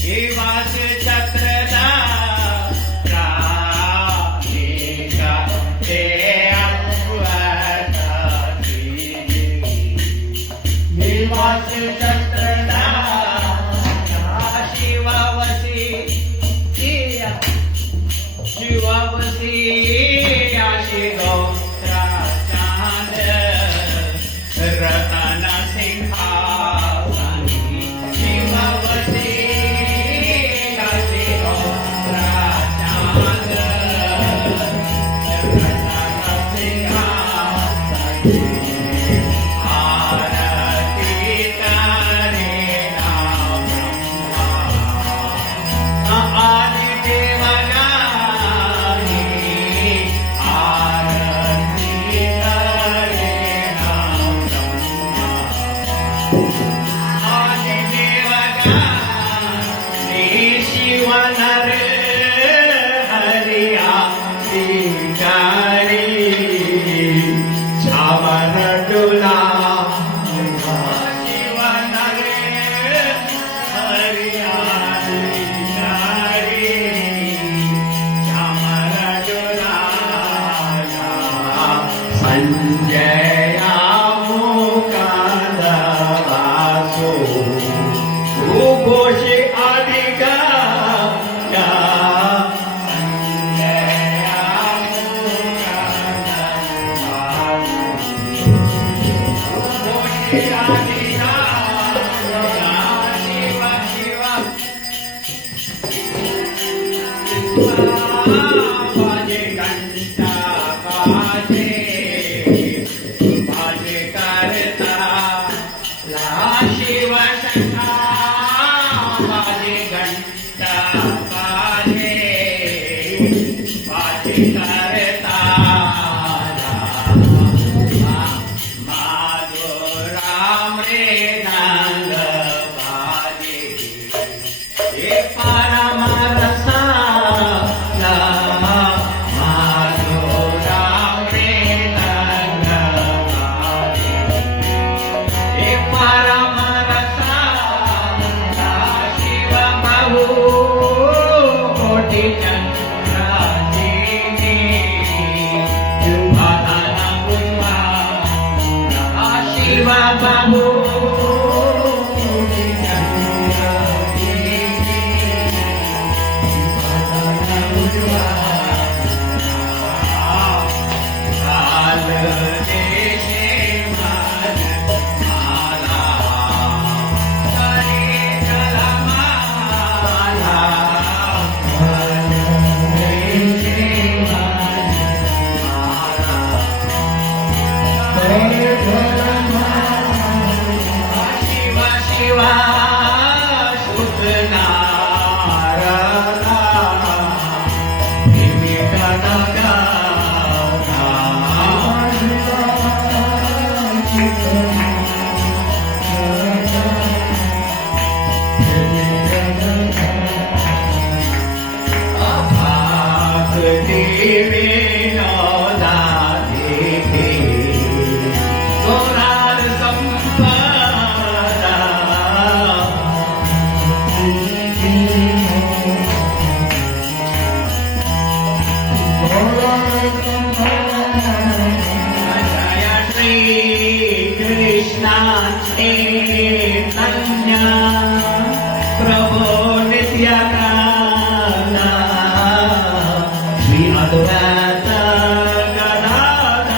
निवास छत्रधारा ते अवतारी निवास छत्रधारा शिवावसी शिवावसी आशी गौत्रा चांद रतन सिंहासनी शिवावसी आशी गौत्रा चांद रतन सिंहासनी आरती करे नाम ब्रह्मा आदि देवगा संजया मुकादवासो घोषे अधिका संजया मुकादवासो घोषे अधिका शिव शिव बाजे घंटा बाजे शिव शंका बाजे घंटा बाजे बाजे करता माधो राम रे नंद बाजे हे परम रसाला माधो राम रे नंद बाजे हे परम Babu प्रभो नित्यानंद श्री अद्वैत गदाधर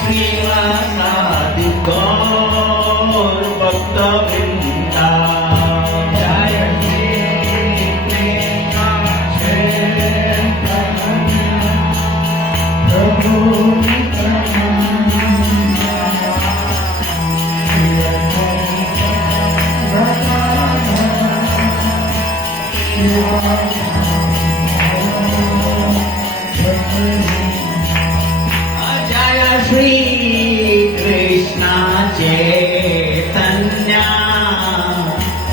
श्रीवासादि गौर भक्तवृंद जय श्री प्रभु जय श्री कृष्ण चैतन्य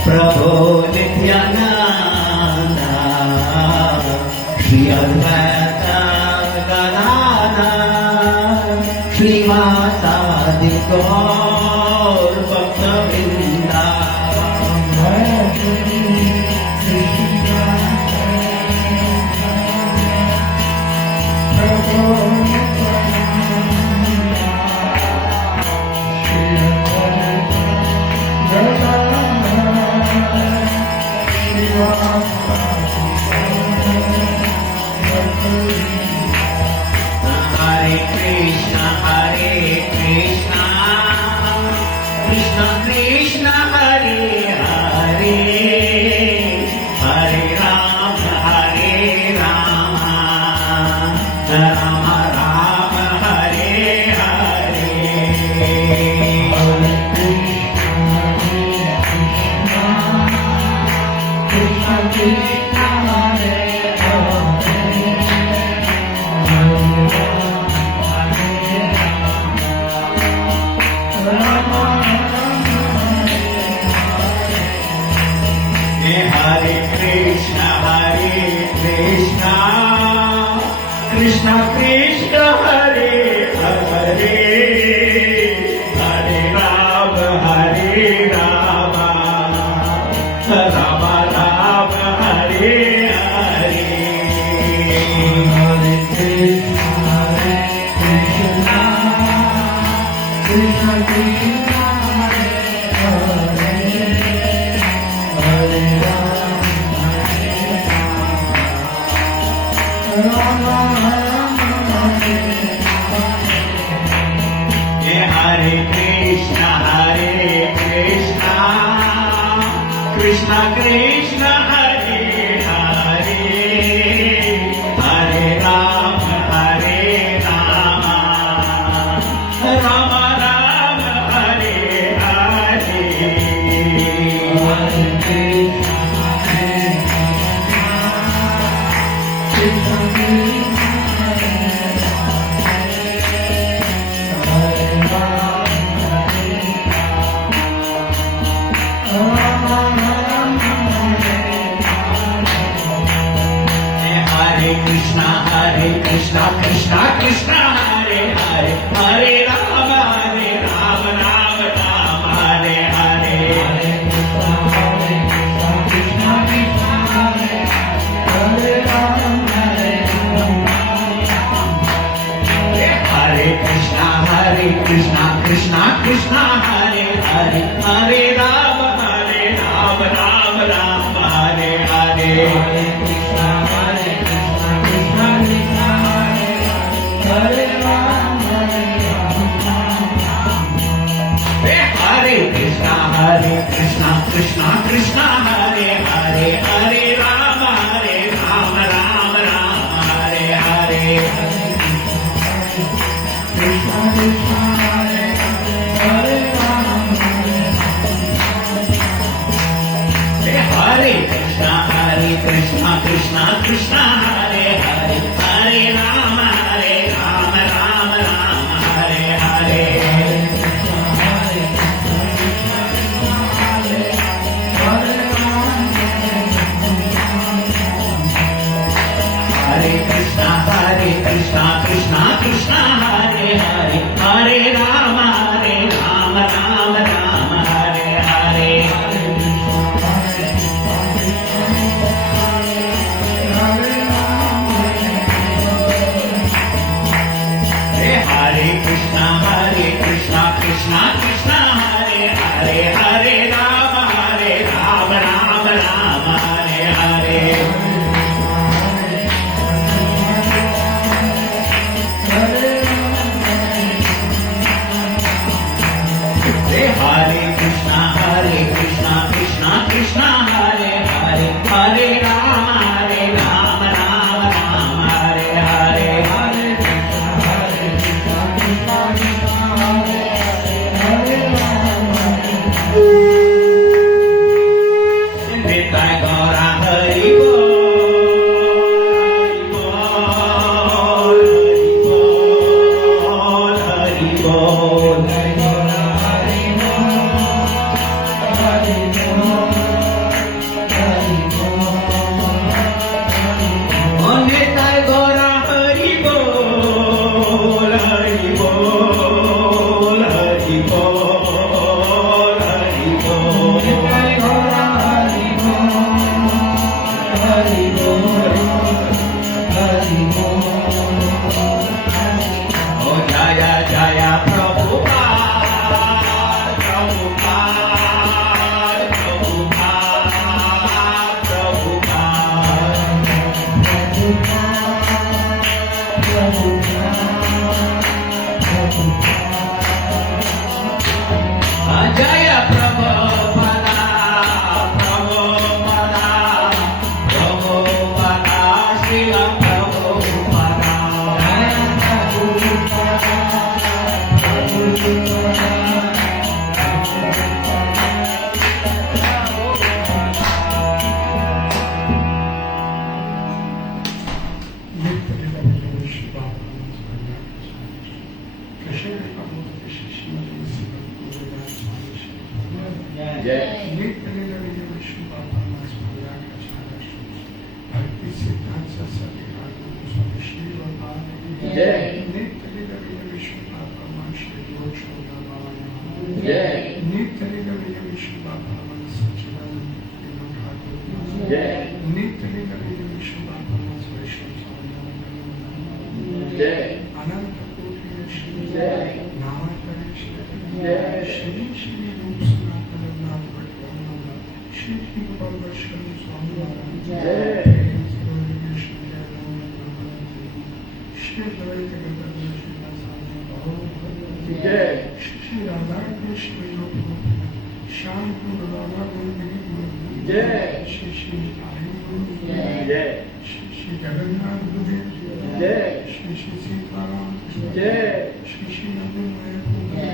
प्रभु नित्यानंद श्री अद्वैत गदाधर श्रीवासादि गौर भक्तवृंद Krishna Hare Hare Hare Rama Rama Rama Hare Hare Krishna Krishna Hare Hare Krishna Krishna Krishna Hare Hare Hare Rama Rama Rama Hare Hare Hare Krishna Krishna Krishna Hare Hare Hare Rama Hare Krishna Krishna Krishna Hare Hare Hare Rama Rama Rama Hare Hare Hare Krishna Krishna Krishna Hare Hare Krishna Krishna Krishna Hare Hare Hare Rama Rama Rama Hare Hare Hare Krishna Krishna Hare Hare Hare Rama Rama Hare Hare Hare Krishna Krishna Hare Hare Hare Rama Rama Hare Hare Hare Krishna Krishna Hare Hare Hare Rama Rama Hare Hare Hare Krishna Krishna Krishna Hare Hare Hare Rama Rama Hare Hare Hare Krishna Krishna Krishna Hare Hare Hare Rama Rama Hare Hare Hare Krishna Krishna Hare Hare Hare Rama Rama Hare Hare Nitai Gaura Hari Bol Hari Bol जय नित्य निरंजन विष्णु परमात्मा स्मरण कृष्ण भक्ति सिद्धांत सरस्वती स्वामी श्री भगवान की जय नित्य निरंजन विष्णु परमात्मा श्री योग शोभा भगवान जय नित्य निरंजन विष्णु परमात्मा सच्चिदानंद ठाकुर जय नित्य निरंजन विष्णु परमात्मा वैष्णव स्वामी जय अनंत कोटि श्री जय नामकरण श्री जय श्री श्री रूप सनातन नाम भगवान श्री श्री गोपाल श्री स्वामी महाराज जय श्री द्वैत गदाधर श्रीवासादि गौर जय श्री राधा कृष्ण योग श्याम गुरु राधा गोविंद जय श्री श्री हरि गुरु जय श्री श्री जगन्नाथ गुरुदेव जय श्री श्री सीताराम जय श्री श्री नंदन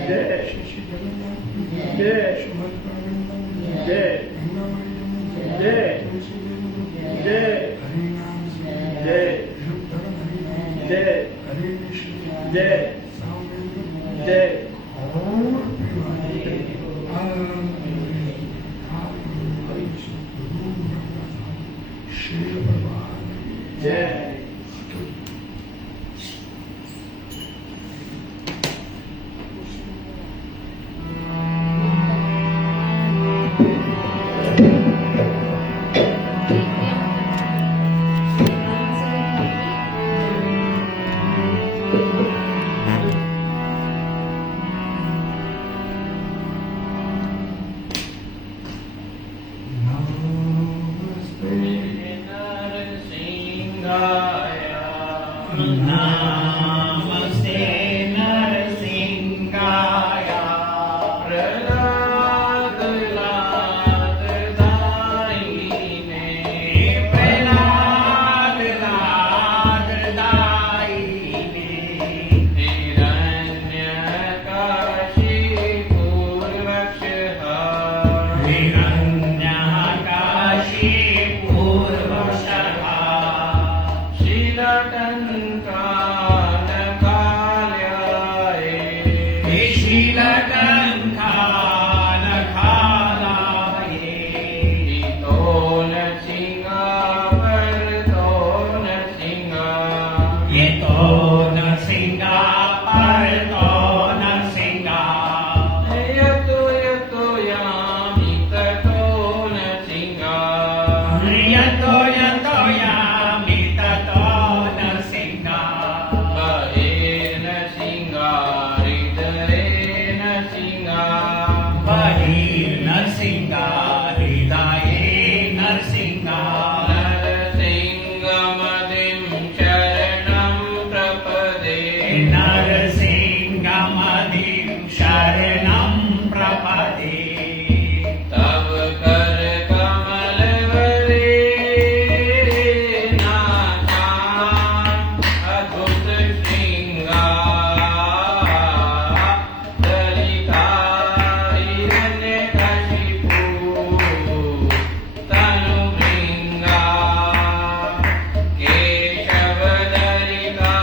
जय श्री श्री जगन्नाथ जय सुभद्रा जय गंगा मैया जय तुलसी देवी जय हरि नाम जय युग धर्म हरि नाम जय हरे कृष्ण जय सामवेद जय और प्रेमानंद श्री भगवान जय नमस्ते नमस्ते नरसिंहाय प्रहलाद लाददायिने प्रहलाद लाददायिने हिरण्यकाशीपूर्वक्षः हिरण्यकाशीपूर्वक्षः नरसिंहमदिं शरणं प्रपदे तव कर कमलवरे नाथा अद्भुत श्रृंगा दलिता हिरण्यकशिपु तनुभृंगा केशवदलिता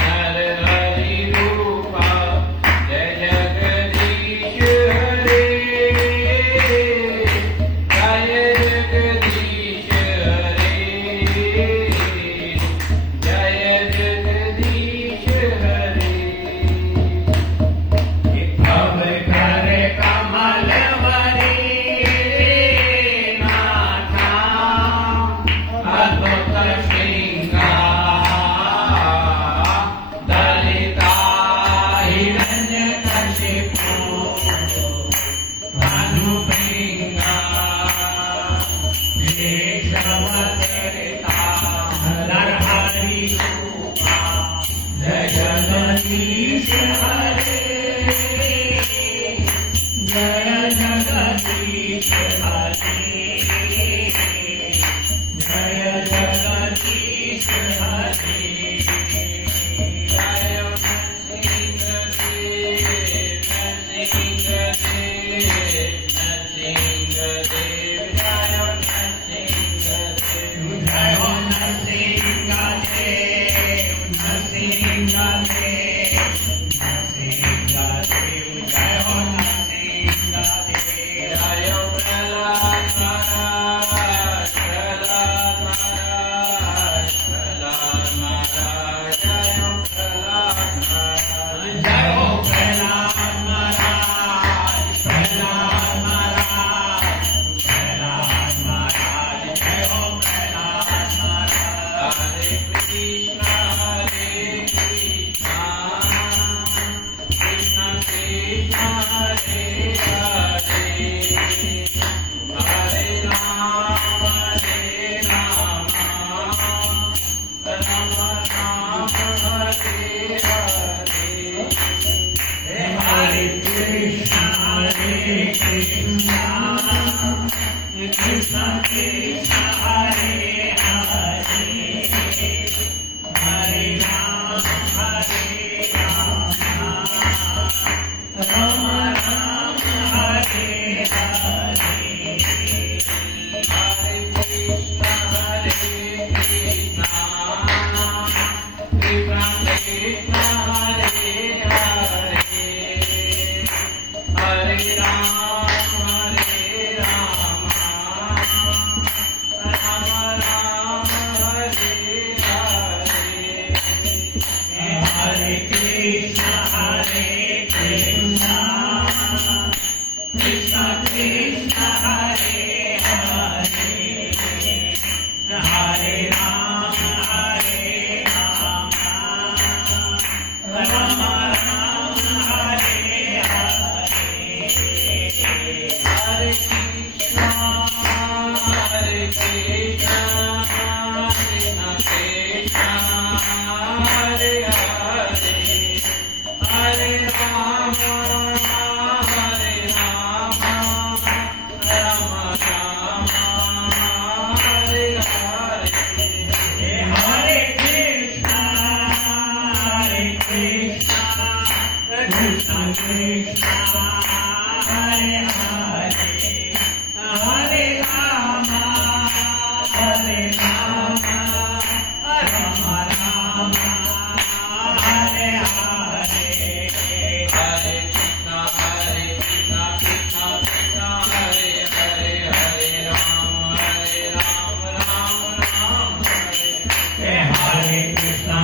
नरहरि रूपा जय जगदीश हरे जय जगदीश हरे जय जगदीश हरे तव कर कमलवरे नाथा अद्भुत श्रृंगार दलिता हिरण्यकशिपु तनुभृंगा केशवदलिता नरहरि रूपा जय जगदीश हरे जय जगदीश हरे जय जगदीश हरे जय नरसिंहदेव जय हो Narasimhadeva Krishna Hare Hare Hare Rama Hare Rama Rama Rama Hare Hare Hare Krishna Hare Krishna Krishna Krishna Hare Hare Hare Rama Hare Rama Rama Rama Hare Hare Hare Krishna Krishna Krishna Hare Hare Hare Rama Hare Rama Rama Rama Hare Hare Hare Krishna Krishna Krishna Hare Hare Hare Rama Rama Hare Hare Krishna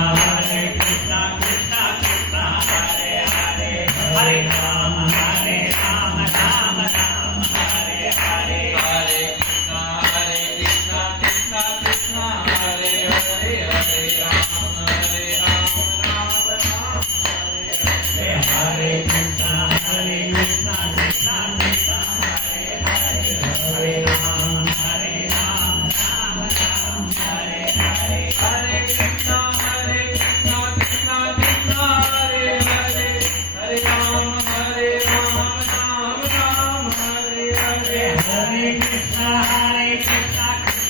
Krishna Krishna Hare Hare Hare Rama Rama Hare Hare Hare Krishna Krishna Krishna Hare Hare Hare Rama Rama Hare Hare Krishna Krishna Krishna Hare Hare Hare Rama Rama Hare Hare Hare Krishna Krishna Krishna Hare Hare Hare Rama Rama Hare Hare Hare Krishna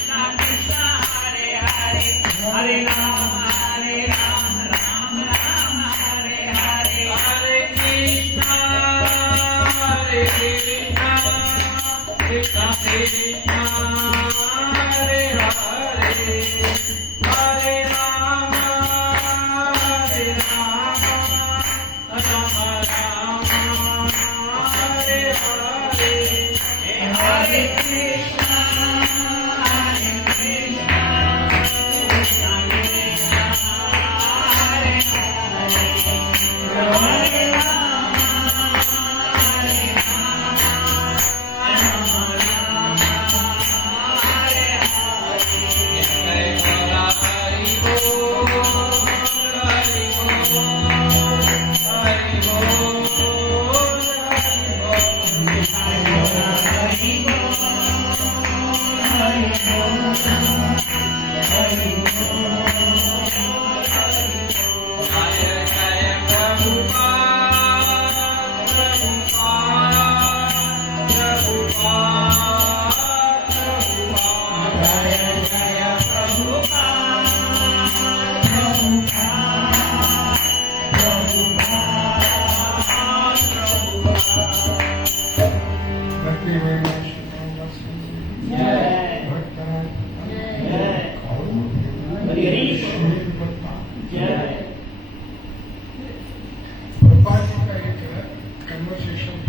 Krishna Krishna Hare Hare Hare Rama Rama Hare Hare Hare Krishna Krishna Krishna Hare Hare Hare Rama Rama Rama Hare Hare Hare Krishna